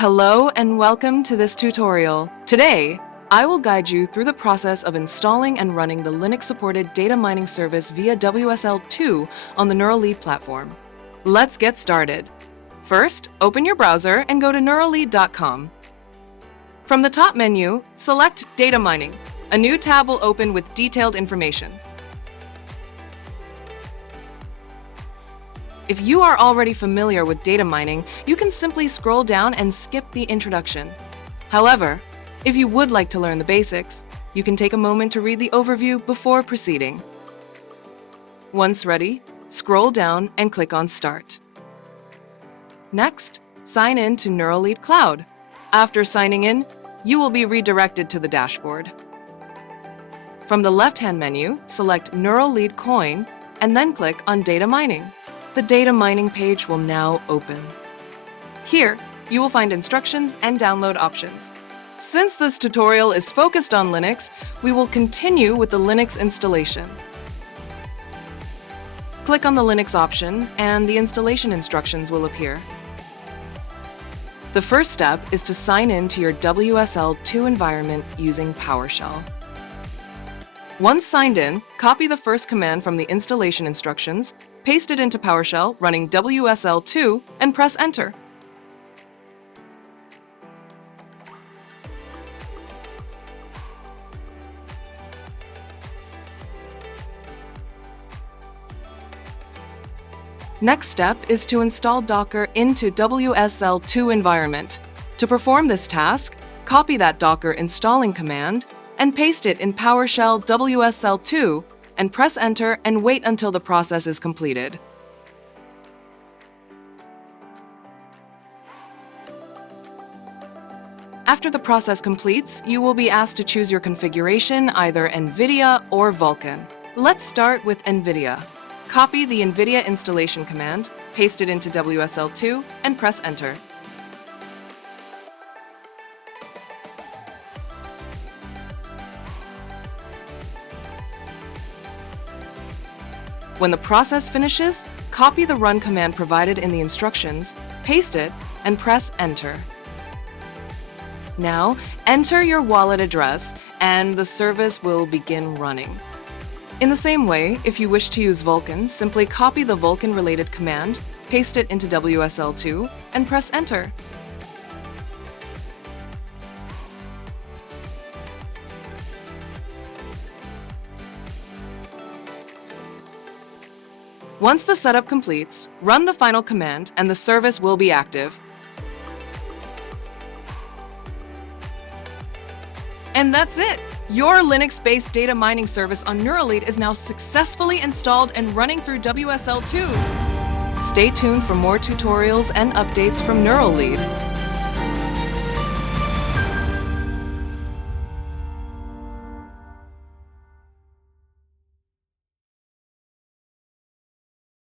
Hello and welcome to this tutorial. Today, I will guide you through the process of installing and running the Linux-supported data mining service via WSL2 on the NeuralLead platform. Let's get started. First, open your browser and go to NeuralLead.com. From the top menu, select Data Mining. A new tab will open with detailed information. If you are already familiar with data mining, you can simply scroll down and skip the introduction. However, if you would like to learn the basics, you can take a moment to read the overview before proceeding. Once ready, scroll down and click on Start. Next, sign in to NeuralLead Cloud. After signing in, you will be redirected to the dashboard. From the left-hand menu, select NeuralLead Coin and then click on Data Mining. The data mining page will now open. Here, you will find instructions and download options. Since this tutorial is focused on Linux, we will continue with the Linux installation. Click on the Linux option and the installation instructions will appear. The first step is to sign in to your WSL2 environment using PowerShell. Once signed in, copy the first command from the installation instructions, paste it into PowerShell running WSL2, and press Enter. Next step is to install Docker into WSL2 environment. To perform this task, copy that Docker installing command and paste it in PowerShell WSL2 and press Enter and wait until the process is completed. After the process completes, you will be asked to choose your configuration, either NVIDIA or Vulkan. Let's start with NVIDIA. Copy the NVIDIA installation command, paste it into WSL2, and press Enter. When the process finishes, copy the run command provided in the instructions, paste it, and press Enter. Now, enter your wallet address, and the service will begin running. In the same way, if you wish to use Vulkan, simply copy the Vulkan-related command, paste it into WSL2, and press Enter. Once the setup completes, run the final command and the service will be active. And that's it! Your Linux-based data mining service on NeuralLead is now successfully installed and running through WSL2. Stay tuned for more tutorials and updates from NeuralLead.